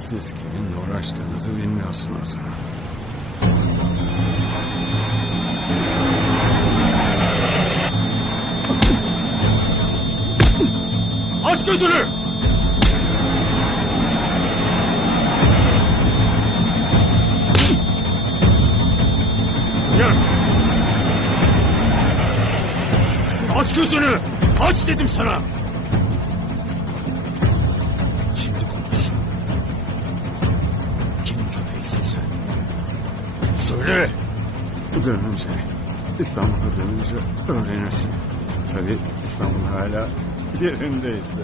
Siz kiminle uğraştığınızı bilmiyorsunuz. Aç gözünü! Gel! Aç gözünü! Aç dedim sana! Şimdi konuş. Kimin köpeğisin sen? Söyle! Dönünce, İstanbul'a dönünce öğrenirsin. Tabii İstanbul hala yerindeyse.